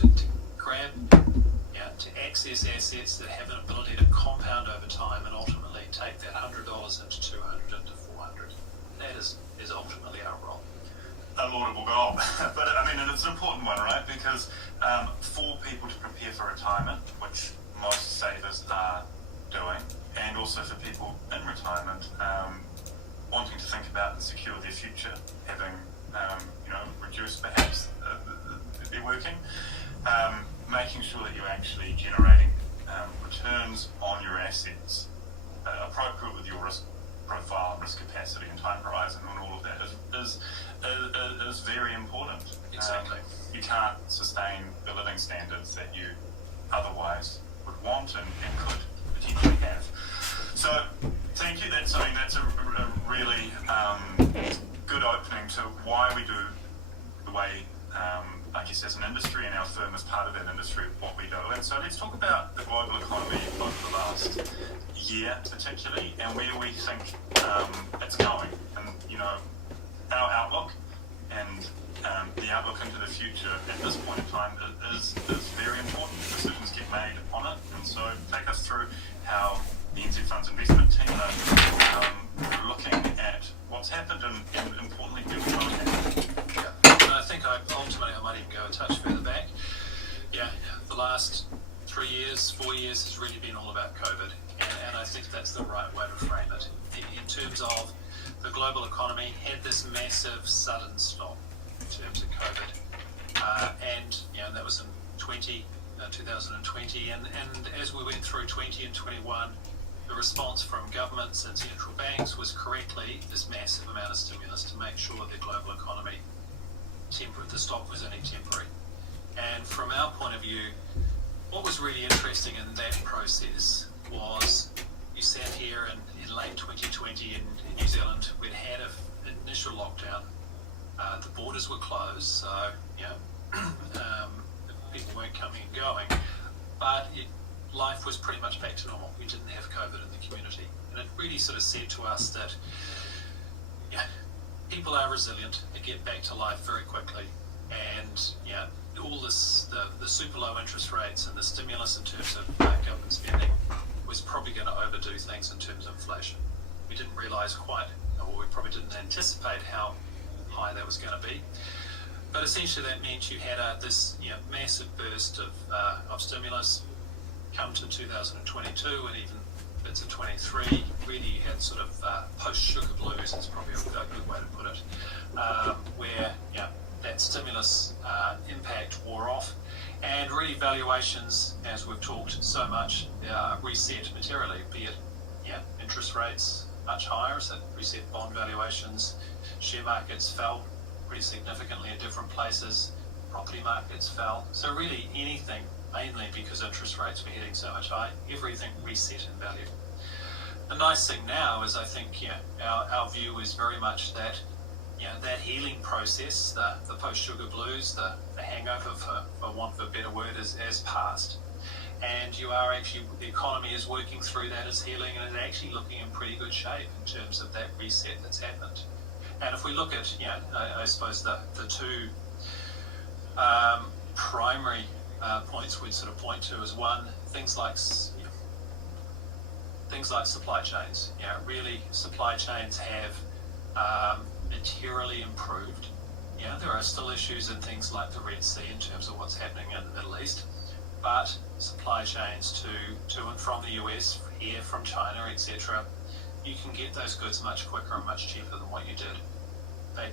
to grab, to access assets that have an ability to compound over time and ultimately take that $100 into 200 into 400. That is ultimately our role. A laudable goal, but I mean, and it's an important one, right? Because for people to prepare for retirement, which most savers are doing, and also for people in retirement wanting to think about and secure their future, having reduced perhaps their working, making sure that you're actually generating returns on your assets appropriate with your risk profile, risk capacity, and time horizon, and all of that is very important. Exactly. You can't sustain the living standards that you otherwise would want and could potentially have. So, thank you. That's a really good opening to why we do the way, I guess, as an industry, and our firm as part of that industry, what we do. And so let's talk about the global economy over the last year particularly, and where we think it's going, and our outlook and the outlook into the future at this point in time is very important. Decisions get made on it, and so take us through how the NZ Funds investment team are looking at what's happened and importantly where we're going to. Yeah, and I think ultimately I might even go a touch further back. Yeah, the last 3 years, 4 years has really been all about COVID, and I think that's the right way to frame it. In terms of the global economy had this massive sudden stop in terms of COVID, and that was in 2020, and as we went through 20 and 21, the response from governments and central banks was correctly this massive amount of stimulus to make sure the global economy, the stop was only temporary. And from our point of view, what was really interesting in that process was you sat here in late 2020 in New Zealand. We'd had an initial lockdown. The borders were closed, so people weren't coming and going, but life was pretty much back to normal. We didn't have COVID in the community, and it really sort of said to us that people are resilient. They get back to life very quickly, and all this the super low interest rates and the stimulus in terms of government spending was probably going to overdo things in terms of inflation. We didn't realise or we probably didn't anticipate how high that was going to be. But essentially that meant you had this massive burst of stimulus come to 2022 and even bits of 23. Really you had sort of post-sugar blues, is probably a good way to put it, where that stimulus impact wore off, and really valuations, as we've talked so much, reset materially, be it interest rates much higher, so reset bond valuations, share markets fell pretty significantly in different places, property markets fell, so really anything, mainly because interest rates were hitting so much high, everything reset in value. The nice thing now is I think our view is very much that that healing process, the post-sugar blues, the hangover, for want of a better word, has passed. And the economy is working through that, is healing, and is actually looking in pretty good shape in terms of that reset that's happened. And if we look at, I suppose the two primary points we'd sort of point to is one, things like supply chains. Really supply chains have materially improved. There are still issues in things like the Red Sea in terms of what's happening in the Middle East, but supply chains to and from the US, here from China, etc., you can get those goods much quicker and much cheaper than what you did.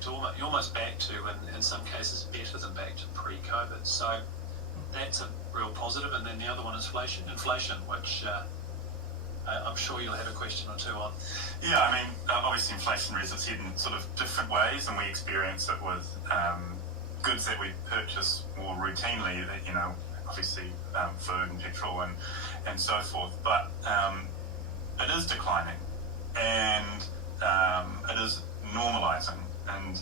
You're almost back to, in some cases, better than back to pre-COVID. So that's a real positive. And then the other one is inflation, which I'm sure you'll have a question or two on. Yeah, I mean, obviously inflation rears its head in sort of different ways, and we experience it with goods that we purchase more routinely, that, obviously food and petrol and so forth. But it is declining, and it is normalising, and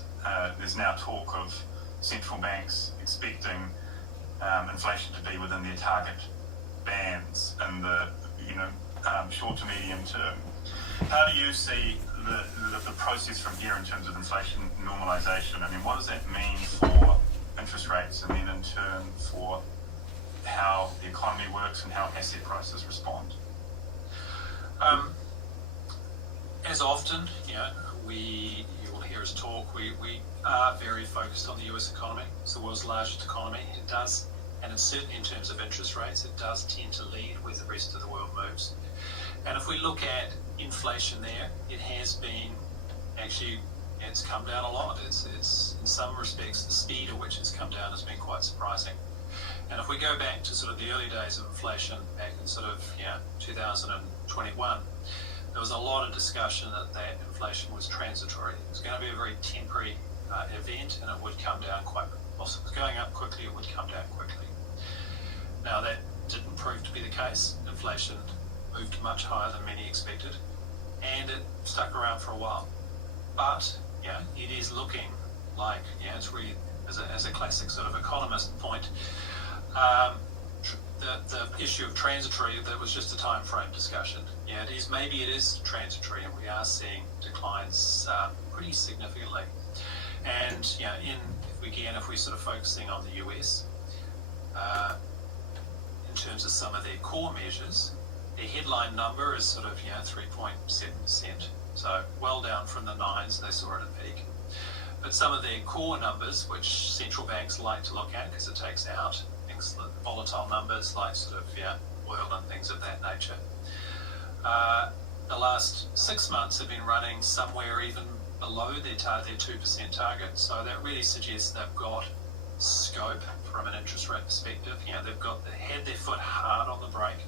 there's now talk of central banks expecting inflation to be within their target bands in the short to medium term. How do you see the process from here in terms of inflation normalisation? I mean, what does that mean for interest rates, and then in turn for economy works and how asset prices respond? As often, you will hear us talk, we are very focused on the US economy. It's the world's largest economy. It does, and it's certainly in terms of interest rates, it does tend to lead where the rest of the world moves. And if we look at inflation there, it has been actually, it's come down a lot. It's in some respects, the speed at which it's come down has been quite surprising. And if we go back to sort of the early days of inflation back in sort of 2021, there was a lot of discussion that inflation was transitory. It was going to be a very temporary event, and it would come down quite. Also, it was going up quickly. It would come down quickly. Now that didn't prove to be the case. Inflation moved much higher than many expected, and it stuck around for a while. But it is looking like it's really as a classic sort of economist point. The issue of transitory, that was just a time frame discussion. Maybe it is transitory, and we are seeing declines pretty significantly. And if we're sort of focusing on the US, in terms of some of their core measures, their headline number is sort of 3.7%, so well down from the 9s they saw at a peak. But some of their core numbers, which central banks like to look at because it takes out things, volatile numbers like sort of oil and things of that nature, the last 6 months have been running somewhere even below their 2% target. So that really suggests they've got scope from an interest rate perspective. They've had their foot hard on the brake.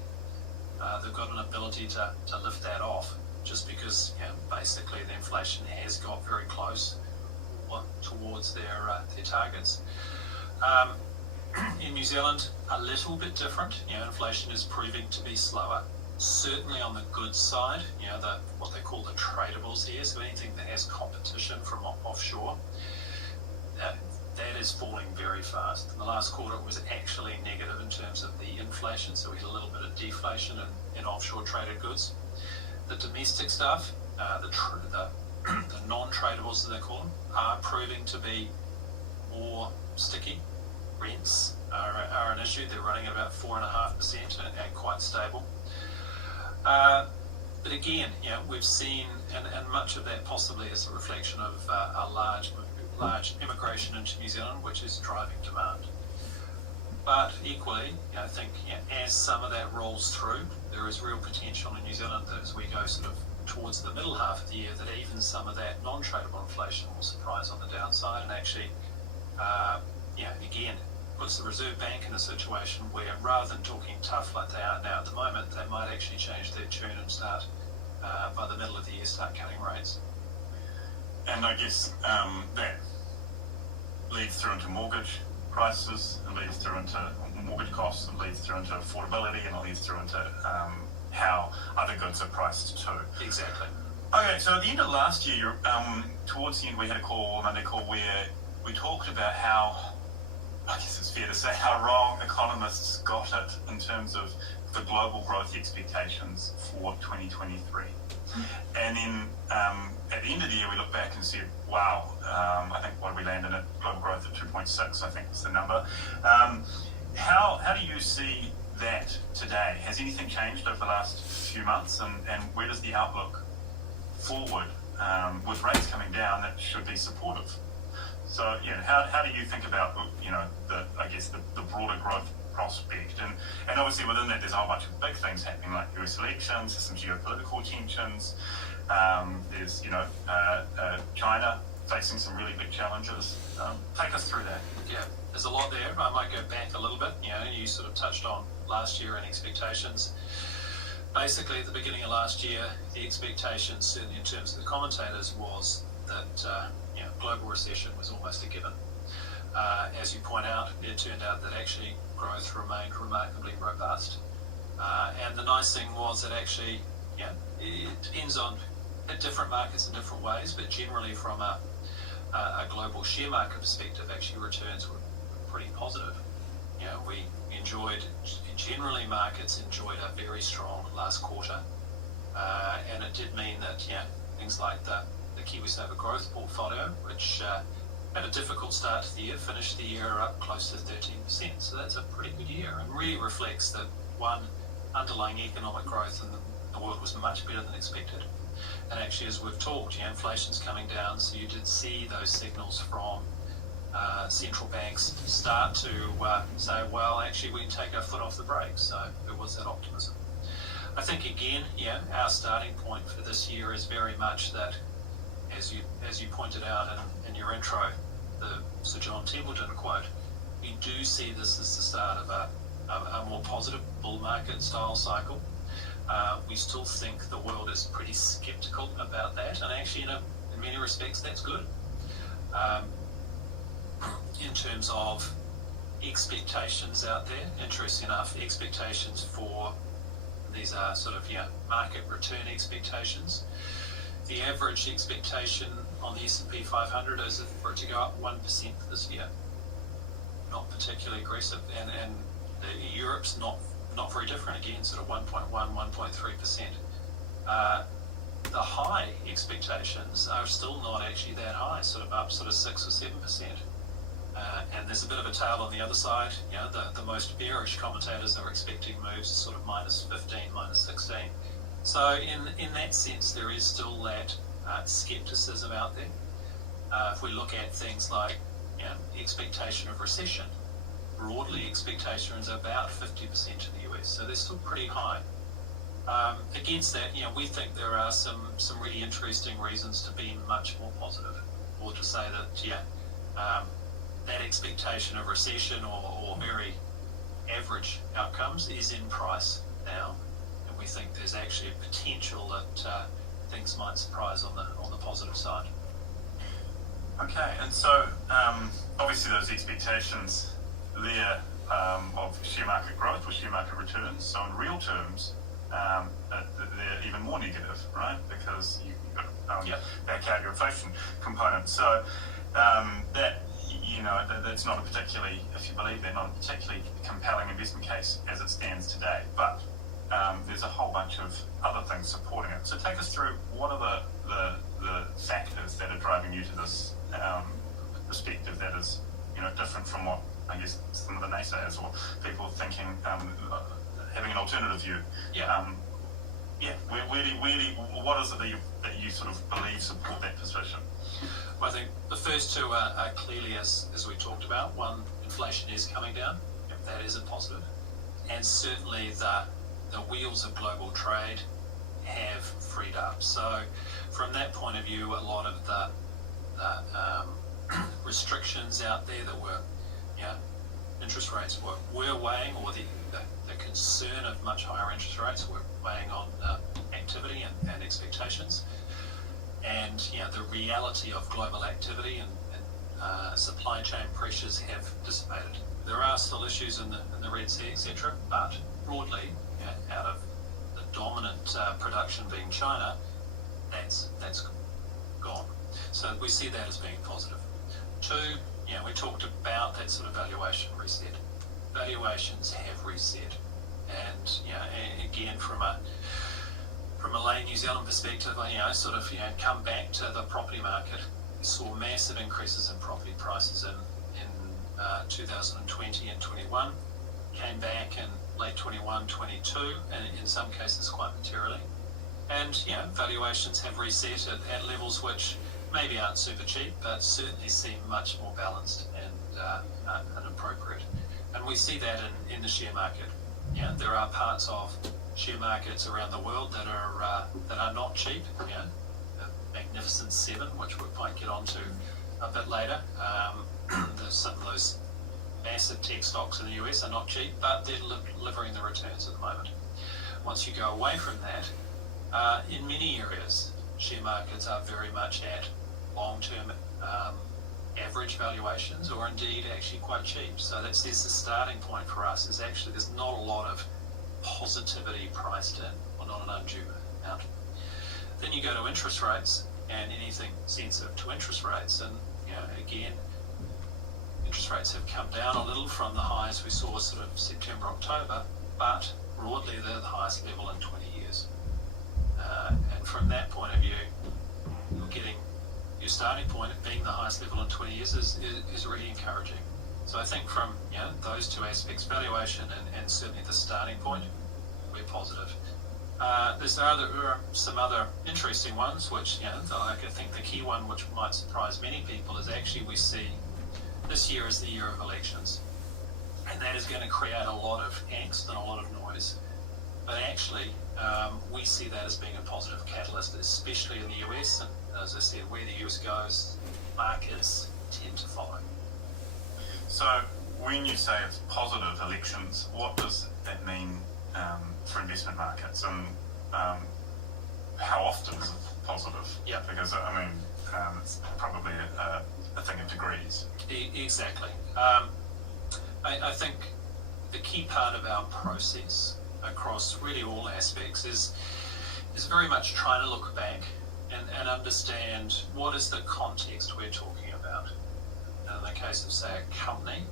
They've got an ability to lift that off, just because basically the inflation has got very close towards their targets. In New Zealand, a little bit different. Inflation is proving to be slower. Certainly on the goods side, what they call the tradables here, so anything that has competition from offshore, that is falling very fast. In the last quarter, it was actually negative in terms of the inflation, so we had a little bit of deflation in offshore traded goods. The domestic stuff, the non-tradables, as they call them, are proving to be more sticky. Rents are an issue. They're running at about 4.5% and quite stable. But again, we've seen, and much of that possibly is a reflection of a large immigration into New Zealand, which is driving demand. But equally, I think as some of that rolls through, there is real potential in New Zealand that as we go sort of towards the middle half of the year, that even some of that non-tradable inflation will surprise on the downside, and actually, again, puts the Reserve Bank in a situation where rather than talking tough like they are now at the moment, they might actually change their tune and start, by the middle of the year, start cutting rates. And I guess that leads through into mortgage prices, and leads through into mortgage costs, and leads through into affordability, and it leads through into how other goods are priced too. Exactly. Okay, so at the end of last year, towards the end, we had a Monday call where we talked about how, I guess it's fair to say, how wrong economists got it in terms of the global growth expectations for 2023. And then at the end of the year, we look back and said, wow, I think what we landed at global growth at 2.6, I think was the number. How do you see that today? Has anything changed over the last few months, and where does the outlook forward, with rates coming down, that should be supportive? So, how do you think about, the broader growth prospect? And obviously within that, there's a whole bunch of big things happening, like US elections, there's some geopolitical tensions, there's, China facing some really big challenges. Take us through that. Yeah, there's a lot there. I might go back a little bit. You sort of touched on last year and expectations. Basically, at the beginning of last year, the expectations, certainly in terms of the commentators, was that global recession was almost a given. As you point out, it turned out that actually growth remained remarkably robust. And the nice thing was that actually, it depends on different markets in different ways, but generally from a global share market perspective, actually returns were pretty positive. Generally markets enjoyed a very strong last quarter, and it did mean that things like the KiwiSaver growth portfolio, which had a difficult start to the year, finished the year up close to 13%. So that's a pretty good year and really reflects that, one, underlying economic growth in the world was much better than expected. And actually, as we've talked, inflation's coming down, so you did see those signals from central banks start to say, well, actually, we can take our foot off the brakes. So there was that optimism. I think, again, our starting point for this year is very much that, as you pointed out in your intro, the Sir John Templeton quote, we do see this as the start of a more positive bull market style cycle. We still think the world is pretty skeptical about that, and actually, in many respects, that's good. In terms of expectations out there, interesting enough, expectations for these are sort of market return expectations. The average expectation on the S&P 500 is for it to go up 1% this year. Not particularly aggressive, and Europe's not very different, again, sort of 1.1, 1.3%. The high expectations are still not actually that high, sort of up sort of 6 or 7%. And there's a bit of a tail on the other side. The most bearish commentators are expecting moves sort of minus 15, minus 16. So in that sense, there is still that skepticism out there. If we look at things like expectation of recession, broadly expectation is about 50% in the US, so they're still pretty high. Against that, we think there are some really interesting reasons to be much more positive, or to say that that expectation of recession or very average outcomes is in price now, and we think there's actually a potential that things might surprise on the positive side. Okay, and so obviously those expectations there of share market growth or share market returns, so in real terms, they're even more negative, right? Because you've got to back out your inflation component. So that's not a particularly, if you believe that, not a particularly compelling investment case as it stands today. But there's a whole bunch of other things supporting it. So take us through what are the factors that are driving you to this perspective that is different from what I guess some of the naysayers or people thinking having an alternative view. What is it that you sort of believe support that position? Well, I think the first two are clearly, as we talked about. One, inflation is coming down. That is a positive. And certainly the wheels of global trade have freed up. So from that point of view, a lot of the restrictions out there that were, interest rates were weighing, or the concern of much higher interest rates were weighing on activity and expectations. And the reality of global activity and supply chain pressures have dissipated. There are still issues in the Red Sea, etc., but broadly, out of the dominant production being China, that's gone. So we see that as being positive. Two, we talked about that sort of valuation reset. Valuations have reset, and again from a Lane New Zealand perspective, come back to the property market. We saw massive increases in property prices in 2020 and 21, came back in late 21, 22, and in some cases quite materially. And valuations have reset at levels which maybe aren't super cheap, but certainly seem much more balanced and appropriate. And we see that in the share market. There are parts of share markets around the world that are not cheap. The Magnificent Seven, which we might get onto a bit later. Some of those massive tech stocks in the US are not cheap, but they're delivering the returns at the moment. Once you go away from that, in many areas, share markets are very much at long-term average valuations, or indeed actually quite cheap. So there's the starting point for us. Is actually there's not a lot of positivity priced in, or not an undue amount. Then you go to interest rates and anything sensitive to interest rates, and again, interest rates have come down a little from the highs we saw sort of September, October, but broadly they're the highest level in 20 years. And from that point of view, you're getting your starting point at being the highest level in 20 years is really encouraging. So I think from those two aspects, valuation and certainly the starting point, we're positive. There are some other interesting ones, which I think the key one, which might surprise many people, is actually we see this year is the year of elections, and that is going to create a lot of angst and a lot of noise. But actually, we see that as being a positive catalyst, especially in the US. And as I said, where the US goes, markets tend to follow. So when you say it's positive elections, what does that mean for investment markets, and how often is it positive? Yeah. Because it's probably a thing of degrees. Exactly. I think the key part of our process across really all aspects is very much trying to look back and understand what is the context we're talking about. In the case of, say, a company,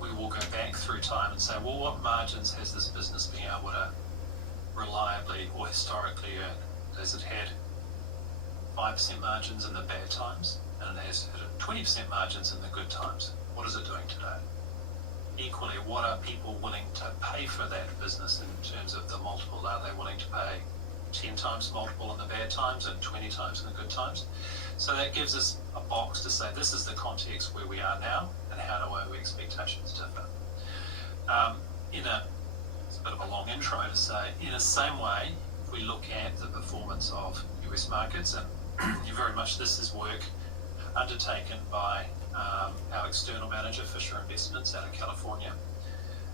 we will go back through time and say, well, what margins has this business been able to reliably or historically earn? Has it had 5% margins in the bad times, and it has had 20% margins in the good times? What is it doing today? Equally, what are people willing to pay for that business in terms of the multiple? Are they willing to pay 10 times multiple in the bad times and 20 times in the good times? So that gives us a box to say this is the context where we are now, and how do our expectations differ. It's a bit of a long intro to say, in the same way, if we look at the performance of US markets, and very much this is work undertaken by our external manager, Fisher Investments, out of California.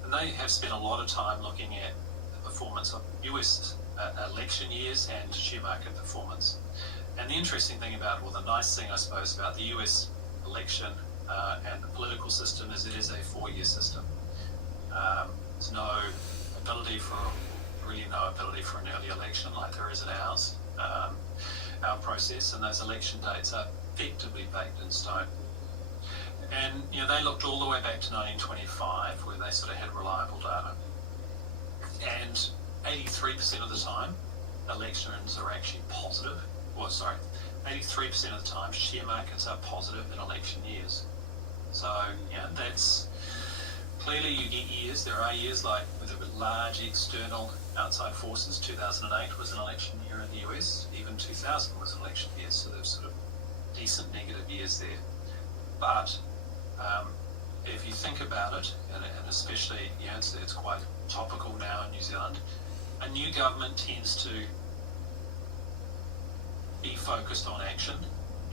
And they have spent a lot of time looking at the performance of US election years and share market performance. And the interesting thing about, or the nice thing, I suppose, about the US election and the political system is it is a 4-year system. There's no ability for an early election like there is in ours, our process, and those election dates are effectively baked in stone. And they looked all the way back to 1925, where they sort of had reliable data. And 83% of the time, elections are actually positive. 83% of the time, share markets are positive in election years. So, that's clearly you get years. There are years like with large external outside forces. 2008 was an election year in the US. Even 2000 was an election year. So there's sort of decent negative years there. But if you think about it, and especially, it's quite topical now in New Zealand, a new government tends to be focused on action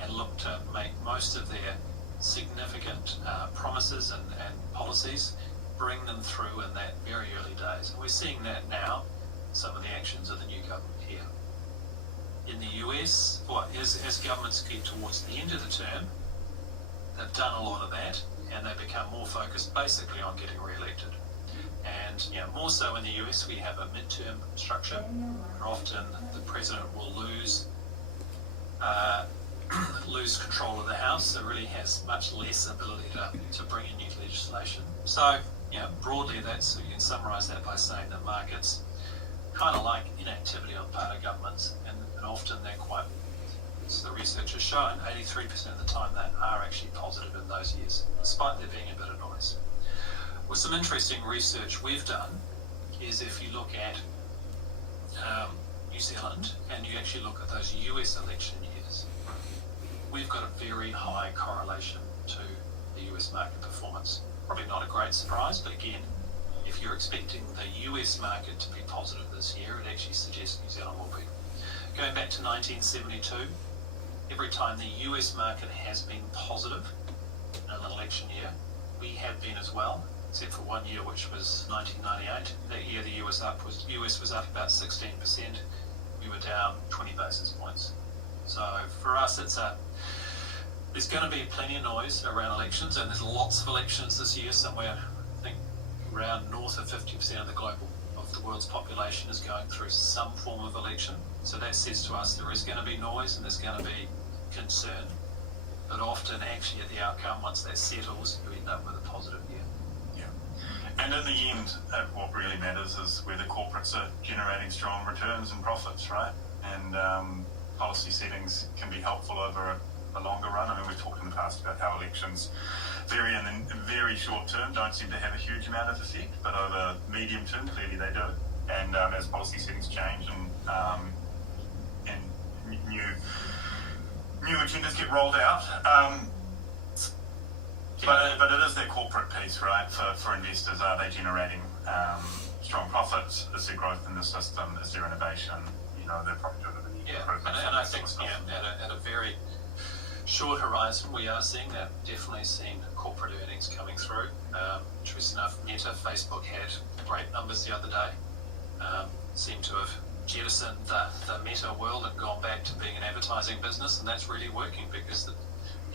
and look to make most of their significant promises and policies, bring them through in that very early days. And we're seeing that now, some of the actions of the new government here. In the US, as governments get towards the end of the term, they've done a lot of that, and they become more focused basically on getting re-elected. And more so in the US, we have a midterm structure, where often the president will lose control of the House, so really has much less ability to bring in new legislation. So, broadly, you can summarise that by saying that markets kind of like inactivity on part of governments, and often they're quite, as the research has shown, 83% of the time they are actually positive in those years, despite there being a bit of noise. Well, some interesting research we've done is if you look at New Zealand and you actually look at those US election years, we've got a very high correlation to the US market performance. Probably not a great surprise, but again, if you're expecting the US market to be positive this year, it actually suggests New Zealand will be. Going back to 1972, every time the US market has been positive in an election year, we have been as well, except for one year, which was 1998. That year the US was up about 16%. We were down 20 basis points. So for us, there's going to be plenty of noise around elections, and there's lots of elections this year. Somewhere, I think, around north of 50% of the world's population is going through some form of election. So that says to us there is going to be noise and there's going to be concern. But often, actually, at the outcome, once that settles, you end up with a positive year. Yeah. And in the end, what really matters is whether corporates are generating strong returns and profits, right? And policy settings can be helpful over the longer run. I mean, we've talked in the past about how elections vary in the very short term, don't seem to have a huge amount of effect, but over medium term, clearly they do. And as policy settings change and new agendas get rolled out, but it is that corporate piece, right? For investors, are they generating strong profits? Is there growth in the system? Is there innovation? They're probably doing it in the and I think at a very short horizon, we are seeing that. Definitely seeing corporate earnings coming through. Interesting enough, Meta, Facebook had great numbers the other day. Seem to have jettisoned the Meta world and gone back to being an advertising business, and that's really working because the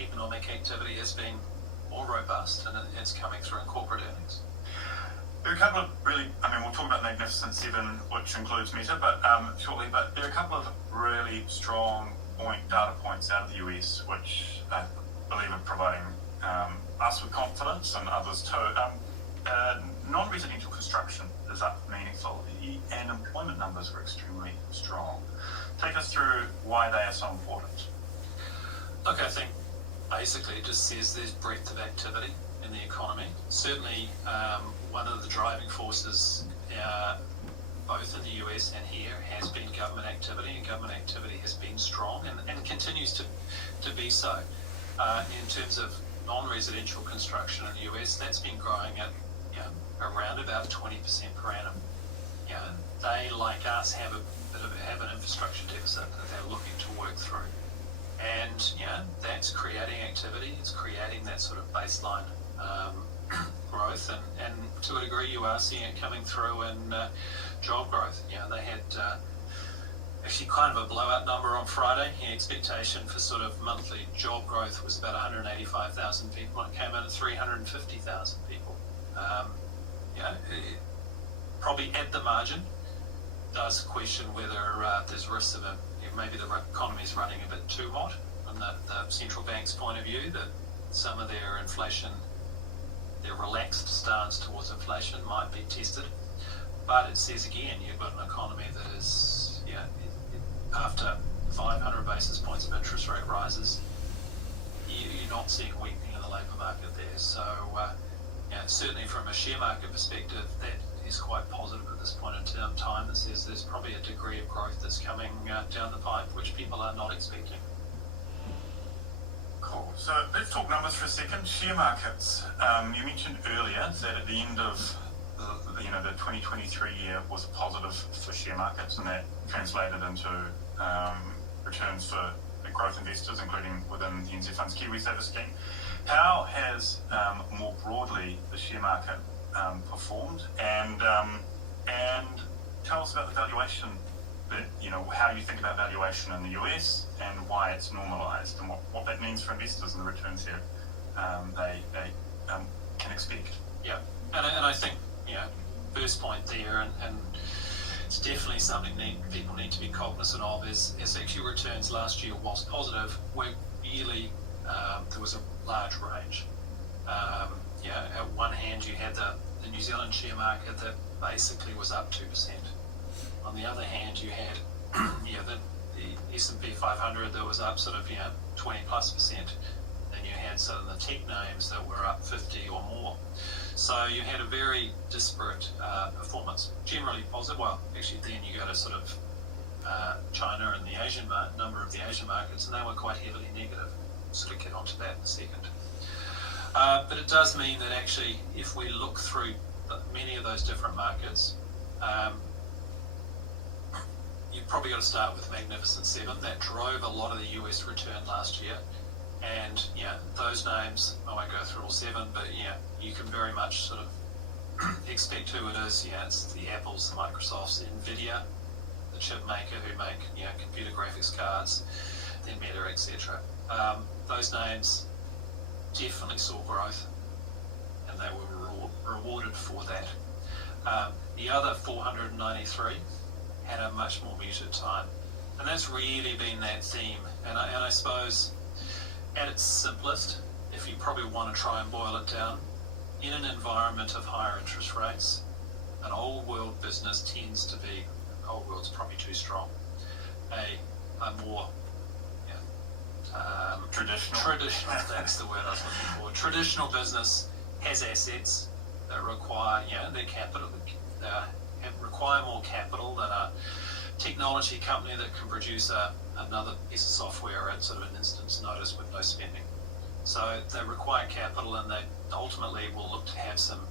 economic activity has been more robust and it's coming through in corporate earnings. There are a couple of we'll talk about Magnificent Seven, which includes Meta, but shortly, but there are a couple of really strong data points out of the US, which I believe are providing us with confidence and others too. Non-residential construction is up meaningfully, and employment numbers are extremely strong. Take us through why they are so important. Look, I think basically it just says there's breadth of activity in the economy. Certainly, one of the driving forces, both in the US and here, has been government activity, and government activity has been strong and continues to be so. In terms of non-residential construction in the US, that's been growing at around about 20% per annum. They, like us, have an infrastructure deficit that they're looking to work through, and that's creating activity. It's creating that sort of baseline growth, and to a degree, you are seeing it coming through in job growth. They had actually kind of a blowout number on Friday. The expectation for sort of monthly job growth was about 185,000 people, and it came in at 350,000 people. Probably at the margin does question whether there's risks of maybe the economy is running a bit too hot from the central bank's point of view, that some of their inflation, their relaxed stance towards inflation might be tested. But it says again, you've got an economy that is, after 500 basis points of interest rate rises, you're not seeing a weakening in the labour market there. So, certainly from a share market perspective, that is quite positive at this point in time. That says there's probably a degree of growth that's coming down the pipe, which people are not expecting. Cool. So let's talk numbers for a second. Share markets. You mentioned earlier that at the end of the 2023 year was positive for share markets, and that translated into returns for growth investors, including within the NZ Funds KiwiSaver scheme. How has more broadly the share market performed, and tell us about the valuation, how you think about valuation in the US and why it's normalised, and what that means for investors and the returns here they can expect. Yeah, and I think first point there, and it's definitely something people need to be cognizant of, is actually returns last year, whilst positive, were really there was a large range. At one hand you had the New Zealand share market that basically was up 2%. On the other hand, you had the S&P 500 that was up sort of 20+%. Then you had some of the tech names that were up 50 or more. So you had a very disparate performance, generally positive. Well, actually, then you go to sort of China and the Asian number of the Asian markets, and they were quite heavily negative. We'll sort of get onto that in a second. But it does mean that actually, if we look through many of those different markets, you've probably got to start with Magnificent Seven. That drove a lot of the US return last year. And those names, I won't go through all seven, but you can very much sort of expect who it is. It's the Apples, the Microsofts, the Nvidia, the chip maker who make computer graphics cards, then Meta, etc. Those names definitely saw growth, and they were rewarded for that. The other 493 had a much more muted time, and that's really been that theme. And I suppose, at its simplest, if you probably want to try and boil it down, in an environment of higher interest rates, an old world business tends to be, old world's probably too strong, a more Traditional. That's the word I was looking for. Traditional business has assets that require, their capital. Require more capital than a technology company that can produce another piece of software at sort of an instant's notice with no spending. So they require capital, and they ultimately will look to have some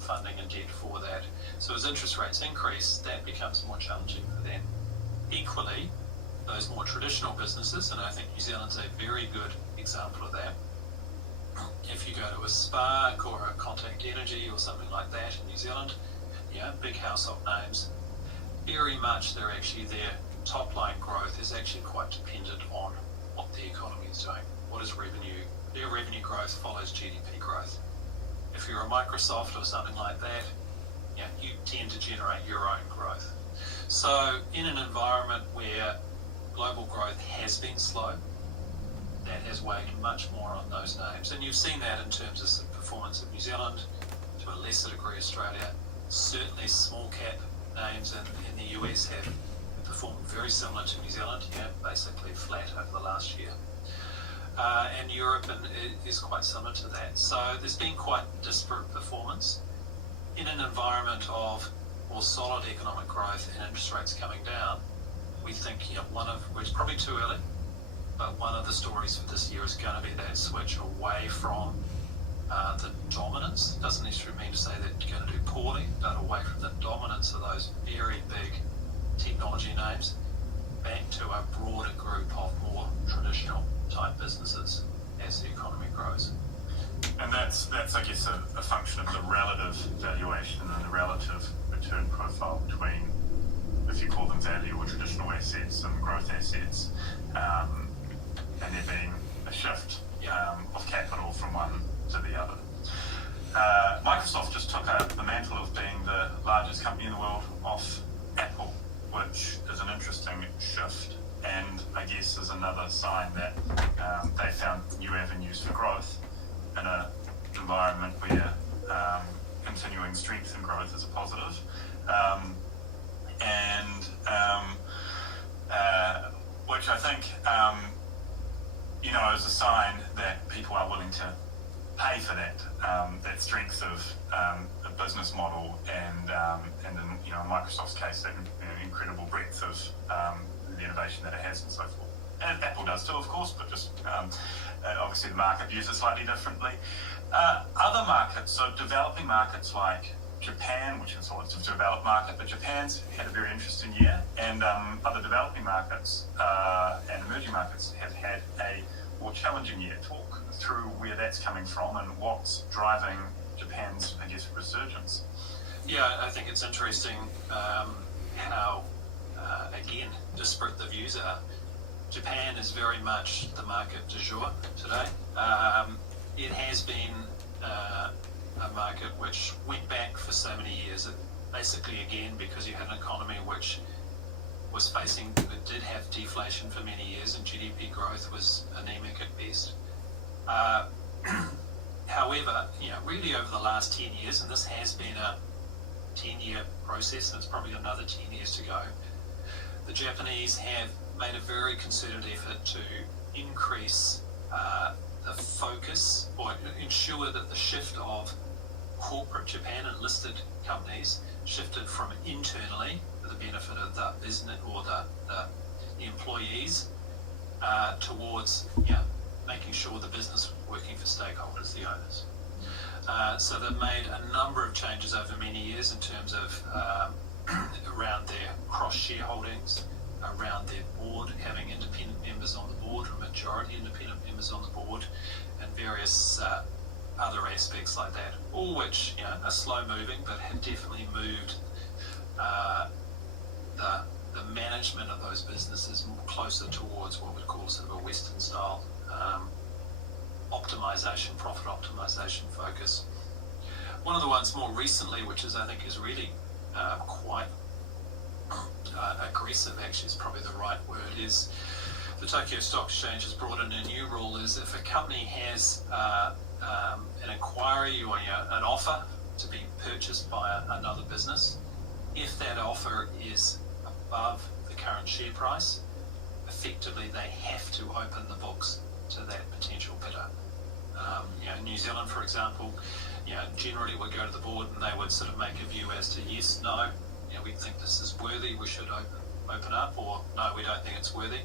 funding and debt for that. So as interest rates increase, that becomes more challenging for them. Equally, those more traditional businesses, and I think New Zealand's a very good example of that. If you go to a Spark or a Contact Energy or something like that in New Zealand, big household names, very much their top line growth is actually quite dependent on what the economy is doing. What is revenue? Their revenue growth follows GDP growth. If you're a Microsoft or something like that, you tend to generate your own growth. So in an environment where global growth has been slow, that has weighed much more on those names. And you've seen that in terms of the performance of New Zealand, to a lesser degree Australia. Certainly small cap names in the US have performed very similar to New Zealand, basically flat over the last year. And Europe is quite similar to that. So there's been quite disparate performance. In an environment of more solid economic growth and interest rates coming down, we think which is probably too early, but one of the stories for this year is going to be that switch away from the dominance. Doesn't necessarily mean to say that you're going to do poorly, but away from the dominance of those very big technology names, back to a broader group of more traditional type businesses as the economy grows. And that's I guess, a function of the relative valuation and the relative return profile between, if you call them value or traditional assets and growth assets, and there being a shift of capital from one to the other. Microsoft just took the mantle of being the largest company in the world off Apple, which is an interesting shift, and I guess is another sign that they found new avenues for growth in an environment where continuing strength and growth is a positive. Which I think, is a sign that people are willing to pay for that strength of a business model, and in Microsoft's case, that incredible breadth of the innovation that it has and so forth. And Apple does too, of course, but just obviously the market views it slightly differently. Other markets, so developing markets like Japan, which is a developed market, but Japan's had a very interesting year, and other developing markets and emerging markets have had a more challenging year. Talk through where that's coming from and what's driving Japan's, I guess, resurgence. Yeah, I think it's interesting how, again, disparate the views are. Japan is very much the market du jour today. It has been a market which went back for so many years. Basically, again, because you had an economy which it did have deflation for many years, and GDP growth was anemic at best. However, really over the last 10 years, and this has been a 10-year process, and it's probably another 10 years to go, the Japanese have made a very concerted effort to increase the focus, or ensure that the shift of corporate Japan and listed companies shifted from internally for the benefit of the business or the employees towards making sure the business was working for stakeholders, the owners. So they've made a number of changes over many years in terms of around their cross shareholdings, around their board, having independent members on the board, or majority independent members on the board, and various other aspects like that, all which are slow moving, but have definitely moved the management of those businesses more closer towards what we'd call sort of a Western style optimization, profit optimization focus. One of the ones more recently, which I think is really quite aggressive, actually is probably the right word, is the Tokyo Stock Exchange has brought in a new rule: is if a company has an inquiry or an offer to be purchased by another business, if that offer is above the current share price, effectively they have to open the books to that potential bidder. In New Zealand, for example, generally would go to the board and they would sort of make a view as to yes, no, we think this is worthy, we should open up, or no, we don't think it's worthy.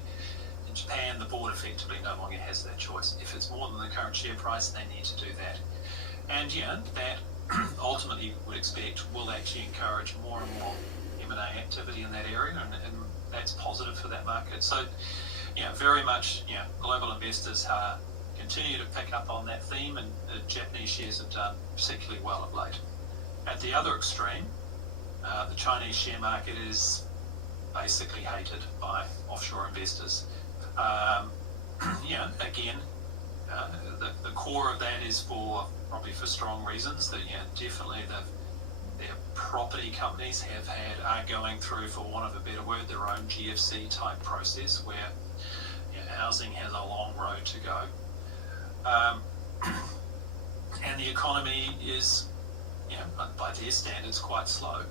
In Japan, the board effectively no longer has that choice. If it's more than the current share price, they need to do that. And that ultimately would expect will actually encourage more and more M&A activity in that area, and that's positive for that market. So, very much, global investors continue to pick up on that theme, and the Japanese shares have done particularly well of late. At the other extreme, the Chinese share market is basically hated by offshore investors. Again, the core of that is probably for strong reasons. That definitely their property companies are going through, for want of a better word, their own GFC type process where housing has a long road to go. And the economy is, by their standards, quite slow.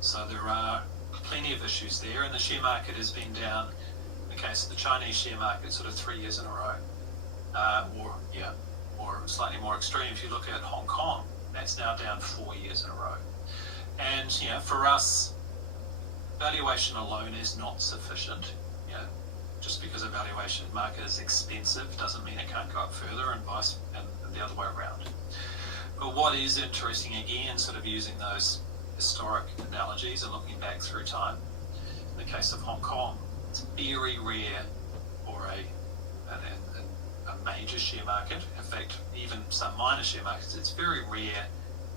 So there are plenty of issues there, and the share market has been down, in the case of the Chinese share market, sort of 3 years in a row. Or slightly more extreme, if you look at Hong Kong, that's now down 4 years in a row. And, for us, valuation alone is not sufficient. Just because a valuation market is expensive doesn't mean it can't go up further, and the other way around. But what is interesting, again, sort of using those historic analogies and looking back through time, in the case of Hong Kong, it's very rare for a major share market. In fact, even some minor share markets, it's very rare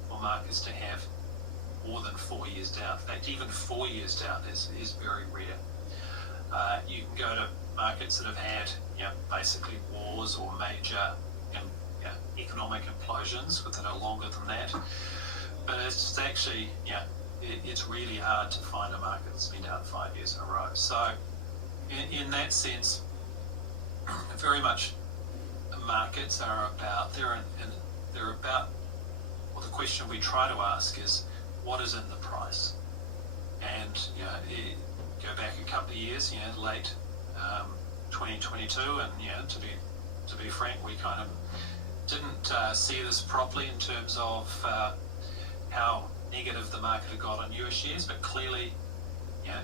for markets to have more than 4 years down. In fact, even 4 years down is very rare. You can go to markets that have had basically wars or major economic implosions within a longer than that. But it's actually, it's really hard to find a market that's been down 5 years in a row. So in that sense, very much markets are about, well, the question we try to ask is, what is in the price? And go back a couple of years, late 2022, and to be frank, we kind of didn't see this properly in terms of how negative the market had got on US shares, but clearly,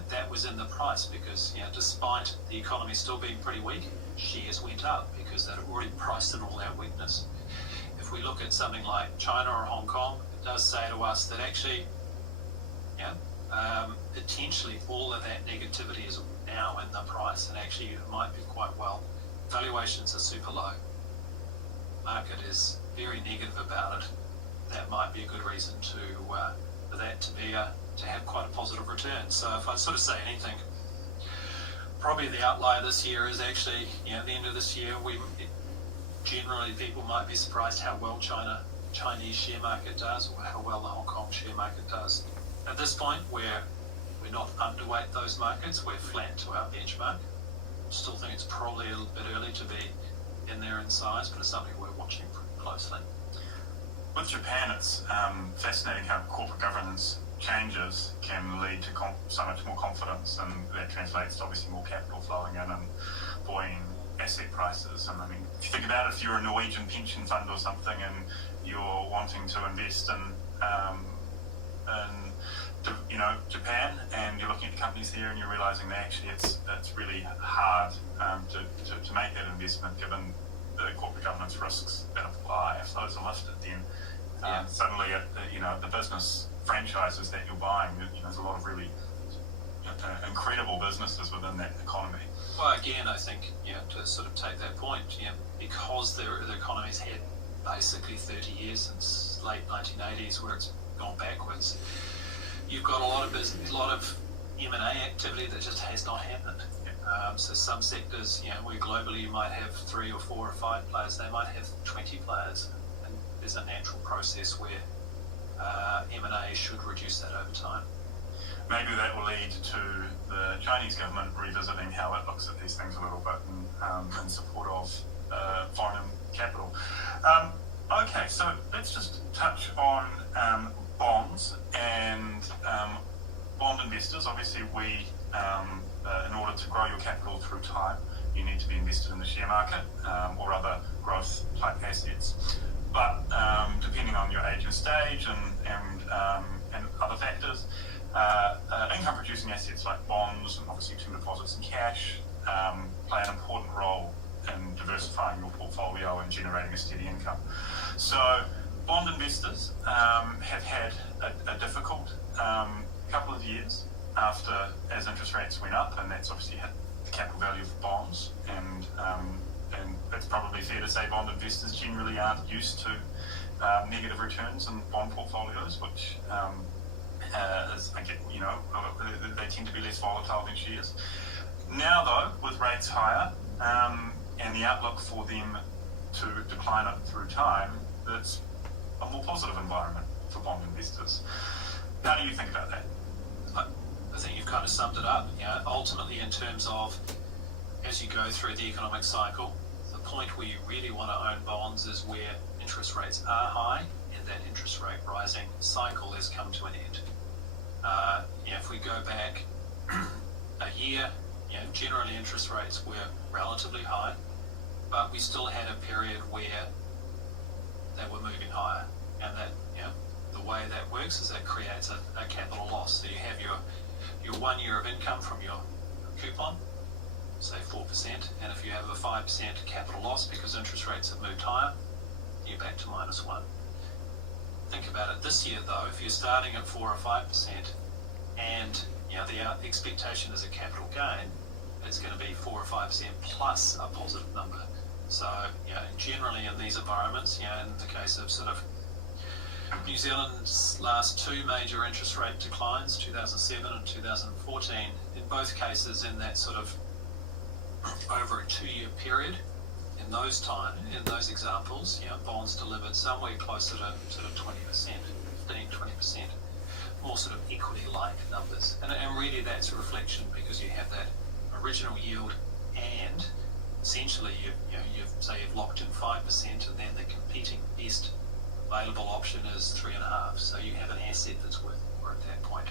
that was in the price because, despite the economy still being pretty weak, shares went up because they'd already priced in all that weakness. If we look at something like China or Hong Kong, it does say to us that actually, potentially all of that negativity is now in the price, and actually it might be quite well. Valuations are super low. Market is very negative about it. That might be a good reason for that to have quite a positive return. So if I sort of say anything, probably the outlier this year is actually, at the end of this year, generally people might be surprised how well Chinese share market does, or how well the Hong Kong share market does. At this point, we're not underweight those markets. We're flat to our benchmark. Still think it's probably a little bit early to be in there in size, but it's something we're watching pretty closely. With Japan, it's fascinating how corporate governance changes can lead to so much more confidence, and that translates to obviously more capital flowing in and buoying asset prices. And I mean, if you think about it, if you're a Norwegian pension fund or something and you're wanting to invest in Japan, and you're looking at the companies there and you're realizing that actually it's really hard to make that investment given the corporate governance risks that apply. If those are lifted, then suddenly the business franchises that you're buying, there's a lot of really incredible businesses within that economy. Well, again, I think to sort of take that point, because the economy's had basically 30 years since late 1980s where it's gone backwards. You've got a lot of M&A activity that just has not happened. So some sectors, where globally you might have 3 or 4 or 5 players, they might have 20 players, and there's a natural process where M&A should reduce that over time. Maybe that will lead to the Chinese government revisiting how it looks at these things a little bit in support of foreign capital. Okay, so let's just touch on bonds and bond investment. investors. Obviously, in order to grow your capital through time, you need to be invested in the share market or other growth type assets. But depending on your age and stage and other factors, income producing assets like bonds and obviously term deposits and cash play an important role in diversifying your portfolio and generating a steady income. So bond investors have had a difficult couple of years as interest rates went up, and that's obviously hit the capital value of bonds, and it's probably fair to say bond investors generally aren't used to negative returns in bond portfolios, which they tend to be less volatile than shares. Now though, with rates higher and the outlook for them to decline up through time, it's a more positive environment for bond investors. How do you think about that? I think you've kind of summed it up. Ultimately, in terms of as you go through the economic cycle, the point where you really want to own bonds is where interest rates are high and that interest rate rising cycle has come to an end. If we go back a year, generally interest rates were relatively high, but we still had a period where they were moving higher, and that the way that works is that creates a capital loss. So you have your 1 year of income from your coupon, say 4%, and if you have a 5% capital loss because interest rates have moved higher, you're back to -1. Think about it this year though, if you're starting at 4 or 5% and the expectation is a capital gain, it's going to be 4 or 5% plus a positive number. So generally in these environments, in the case of sort of New Zealand's last two major interest rate declines, 2007 and 2014, in both cases in that sort of over a 2-year period, in those examples, bonds delivered somewhere closer to sort of 20%, 15-20%, more sort of equity-like numbers. And really that's a reflection because you have that original yield and essentially you've locked in 5% and then the competing best available option is 3.5%. So you have an asset that's worth more at that point.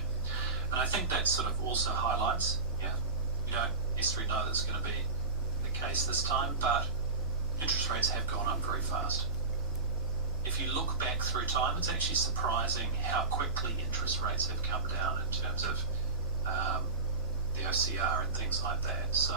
And I think that sort of also highlights, we don't necessarily know that's going to be the case this time, but interest rates have gone up very fast. If you look back through time, it's actually surprising how quickly interest rates have come down in terms of the OCR and things like that. So,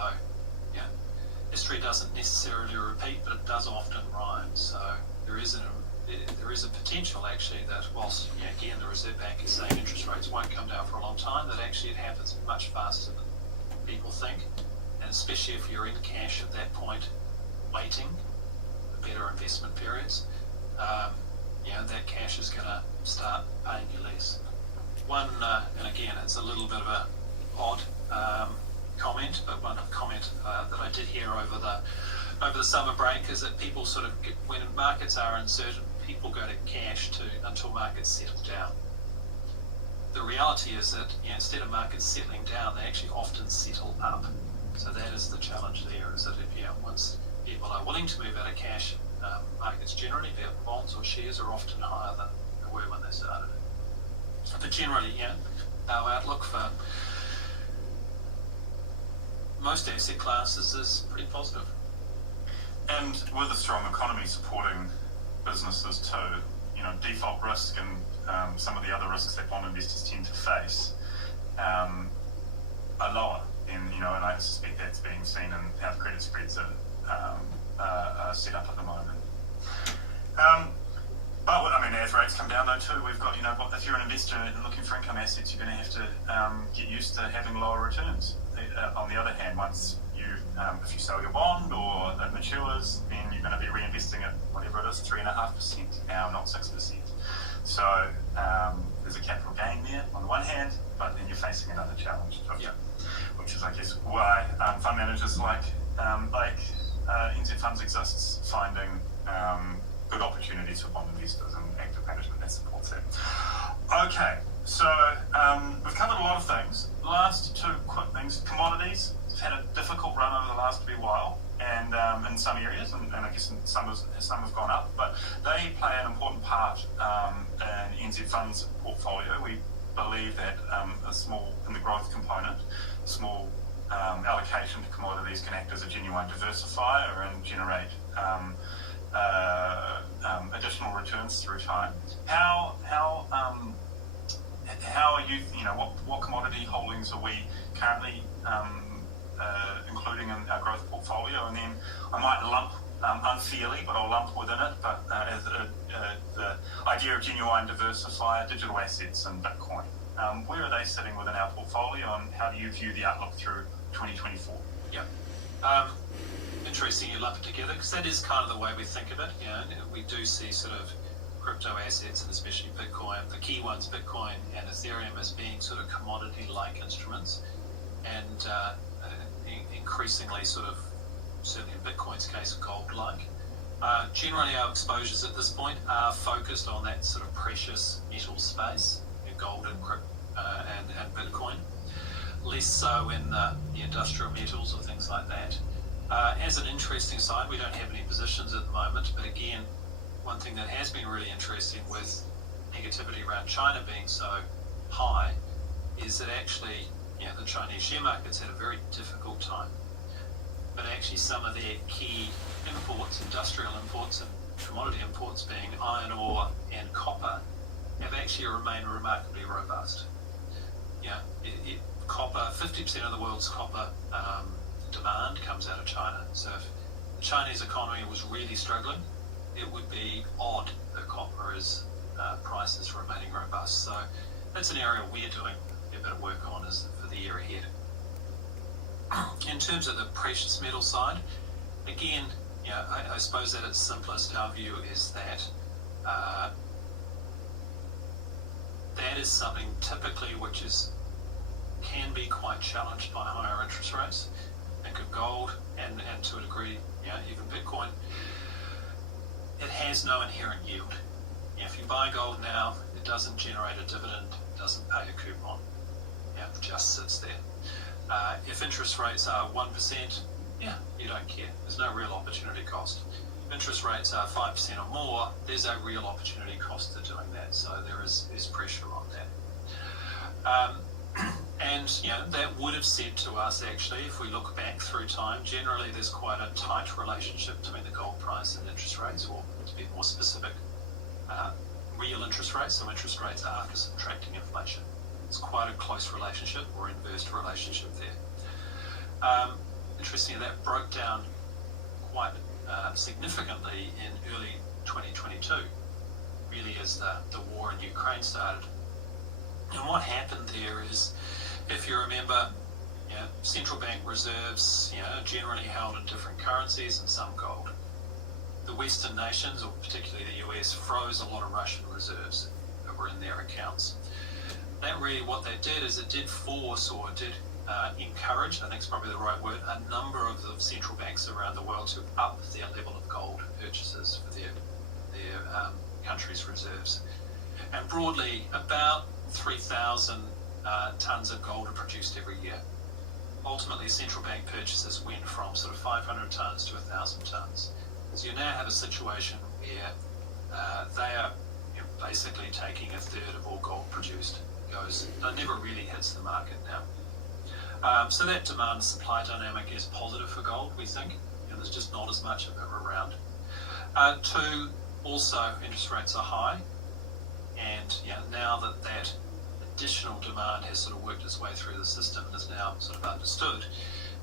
history doesn't necessarily repeat, but it does often rhyme. So there is a potential actually that whilst, again, the Reserve Bank is saying interest rates won't come down for a long time, that actually it happens much faster than people think. And especially if you're in cash at that point, waiting for better investment periods, that cash is going to start paying you less. One, and again, it's a little bit of a odd comment, but one comment that I did hear over the summer break is that people sort of, when markets are uncertain, people go to cash until markets settle down. The reality is that instead of markets settling down, they actually often settle up. So that is the challenge there, is that once people are willing to move out of cash, markets generally, be it bonds or shares, are often higher than they were when they started. But generally, our outlook for most asset classes is pretty positive. And with a strong economy supporting businesses too, default risk and some of the other risks that bond investors tend to face are lower. And I suspect that's being seen in how the credit spreads are set up at the moment. But as rates come down though too, we've got, if you're an investor and looking for income assets, you're going to have to get used to having lower returns. On the other hand, once if you sell your bond or it matures, then you're going to be reinvesting at whatever it is, 3.5% now, not 6%. So there's a capital gain there on the one hand, but then you're facing another challenge, which is, I guess, why fund managers like NZ Funds exists, finding good opportunities for bond investors and active management that supports that. Okay, so we've covered a lot of things. The last two quick things: commodities have had a difficult run over the last wee while, and in some areas, and I guess some have gone up, but they play an important part in NZ Funds' portfolio. We believe that a small, in the growth component, small allocation to commodities can act as a genuine diversifier and generate additional returns through time. How are you, what commodity holdings are we currently including in our growth portfolio? And then I might lump, unfairly, but I'll lump within it, but as the idea of genuine diversifier, digital assets and Bitcoin. Where are they sitting within our portfolio, and how do you view the outlook through 2024? Yeah. Interesting you lump it together, because that is kind of the way we think of it. We do see sort of crypto assets, and especially Bitcoin, the key ones, Bitcoin and Ethereum, as being sort of commodity-like instruments, and increasingly sort of, certainly in Bitcoin's case, gold-like. Generally, our exposures at this point are focused on that sort of precious metal space, gold and Bitcoin, less so in the industrial metals or things like that. As an interesting side, we don't have any positions at the moment, but again, one thing that has been really interesting with negativity around China being so high is that actually, the Chinese share markets had a very difficult time. But actually some of their key imports, industrial imports and commodity imports being iron ore and copper, have actually remained remarkably robust. Copper, 50% of the world's copper demand comes out of China. So if the Chinese economy was really struggling, it would be odd that copper's price is remaining robust. So that's an area we're doing a bit of work on is for the year ahead. In terms of the precious metal side, again, I suppose that its simplest, our view is that that is something typically which can be quite challenged by higher interest rates. Think of gold and to a degree, even Bitcoin. It has no inherent yield. If you buy gold now, it doesn't generate a dividend, it doesn't pay a coupon. It just sits there. If interest rates are 1%, you don't care. There's no real opportunity cost. If interest rates are 5% or more, there's a real opportunity cost to doing that. So there is pressure on that. And that would have said to us, actually, if we look back through time, generally there's quite a tight relationship between the gold price and interest rates, or to be more specific, real interest rates, so interest rates after subtracting inflation. It's quite a close relationship or inverse relationship there. Interestingly, that broke down quite significantly in early 2022, really as the war in Ukraine started. And what happened there is, if you remember, central bank reserves generally held in different currencies and some gold. The Western nations, or particularly the US, froze a lot of Russian reserves that were in their accounts. That really, what that did is it did force, or it did encourage, I think it's probably the right word, a number of the central banks around the world to up their level of gold purchases for their countries' reserves. And broadly, about 3,000 tonnes of gold are produced every year. Ultimately, central bank purchases went from sort of 500 tonnes to 1,000 tonnes. So you now have a situation where they are basically taking a third of all gold produced. It never really hits the market now. So that demand and supply dynamic is positive for gold, we think. There's just not as much of it around. Two, also interest rates are high, and now that additional demand has sort of worked its way through the system and is now sort of understood,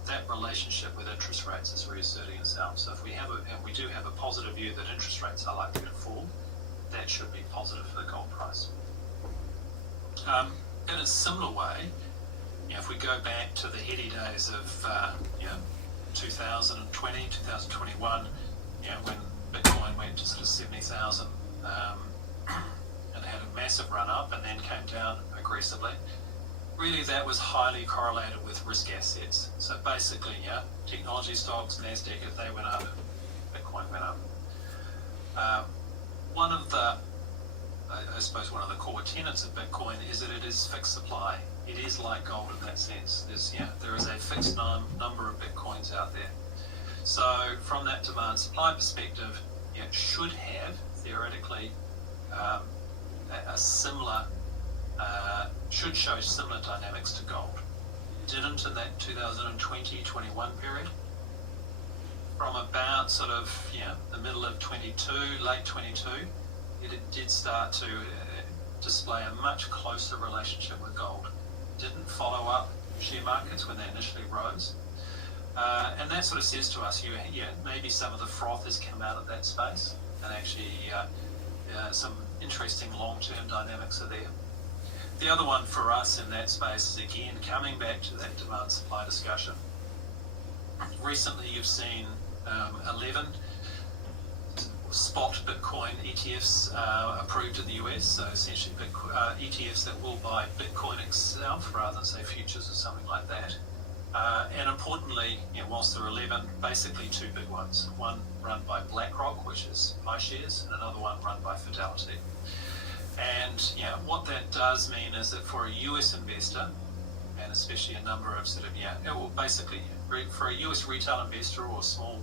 that relationship with interest rates is reasserting itself. So if we do have a positive view that interest rates are likely to fall, that should be positive for the gold price. In a similar way, if we go back to the heady days of 2020, 2021, when Bitcoin went to sort of 70,000 and had a massive run up and then came down aggressively, really that was highly correlated with risk assets. So basically, technology stocks, NASDAQ, if they went up, Bitcoin went up. One of the core tenets of Bitcoin is that it is fixed supply. It is like gold in that sense. There is a fixed number of Bitcoins out there. So from that demand supply perspective, it should have theoretically a similar should show similar dynamics to gold. Didn't in that 2020-21 period. From about sort of the middle of 22, late 22, it did start to display a much closer relationship with gold. Didn't follow up share markets when they initially rose. And that sort of says to us, maybe some of the froth has come out of that space, and actually some interesting long-term dynamics are there. The other one for us in that space is, again, coming back to that demand-supply discussion. Recently, you've seen 11 spot Bitcoin ETFs approved in the US, so essentially ETFs that will buy Bitcoin itself rather than, say, futures or something like that. And importantly, whilst there are 11, basically two big ones. One run by BlackRock, which is iShares, and another one run by Fidelity. And what that does mean is that for a US investor, and especially a number of sort of, basically for a US retail investor or a small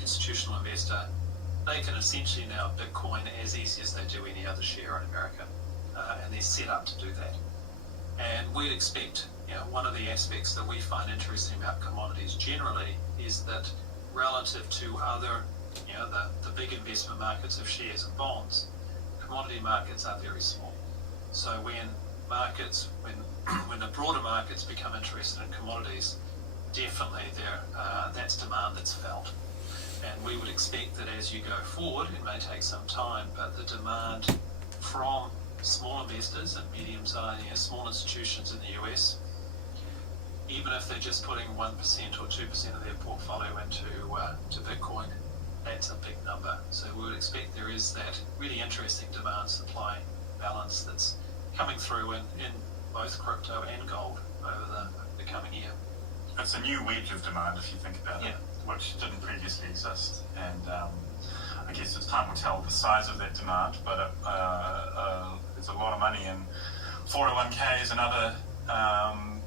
institutional investor, they can essentially now Bitcoin as easy as they do any other share in America. And they're set up to do that. And we'd expect, one of the aspects that we find interesting about commodities generally is that relative to other, the big investment markets of shares and bonds, commodity markets are very small. So when the broader markets become interested in commodities, definitely that's demand that's felt. And we would expect that as you go forward, it may take some time, but the demand from small investors and medium-sized, small institutions in the US, even if they're just putting 1% or 2% of their portfolio to Bitcoin, that's a big number. So we would expect there is that really interesting demand-supply balance that's coming through in both crypto and gold over the coming year. It's a new wedge of demand, if you think about it, which didn't previously exist. And I guess it's time will tell the size of that demand, but there's a lot of money in 401ks and other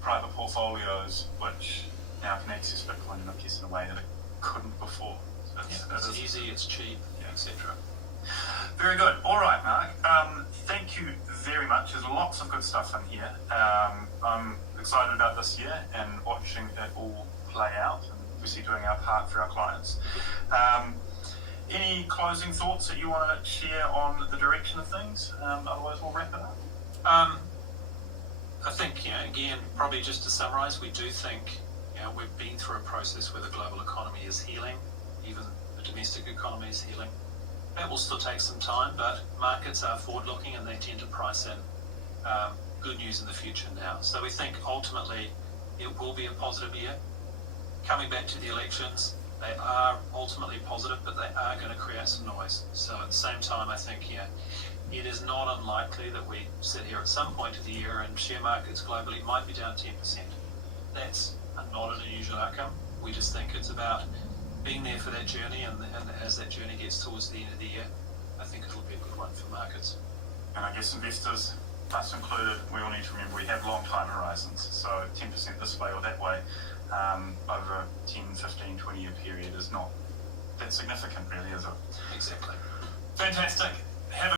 private portfolios, which now can access Bitcoin, I guess, in a way that it couldn't before. It's easy, it's cheap, etc. Very good. All right, Mark. Thank you very much. There's lots of good stuff in here. I'm excited about this year and watching it all play out, and obviously doing our part for our clients. Any closing thoughts that you want to share on the direction of things? Otherwise, we'll wrap it up. I think, again, probably just to summarise, we do think we've been through a process where the global economy is healing, even the domestic economy is healing. That will still take some time, but markets are forward-looking and they tend to price in good news in the future now. So we think ultimately it will be a positive year. Coming back to the elections, they are ultimately positive, but they are going to create some noise. So at the same time, I think it is not unlikely that we sit here at some point of the year and share markets globally might be down 10%. That's not an unusual outcome. We just think it's about being there for that journey, and as that journey gets towards the end of the year, I think it'll be a good one for markets. And I guess investors, us included, we all need to remember we have long time horizons. So 10% this way or that way over a 10, 15, 20-year period is not that significant, really, is it? Exactly. Fantastic. Have a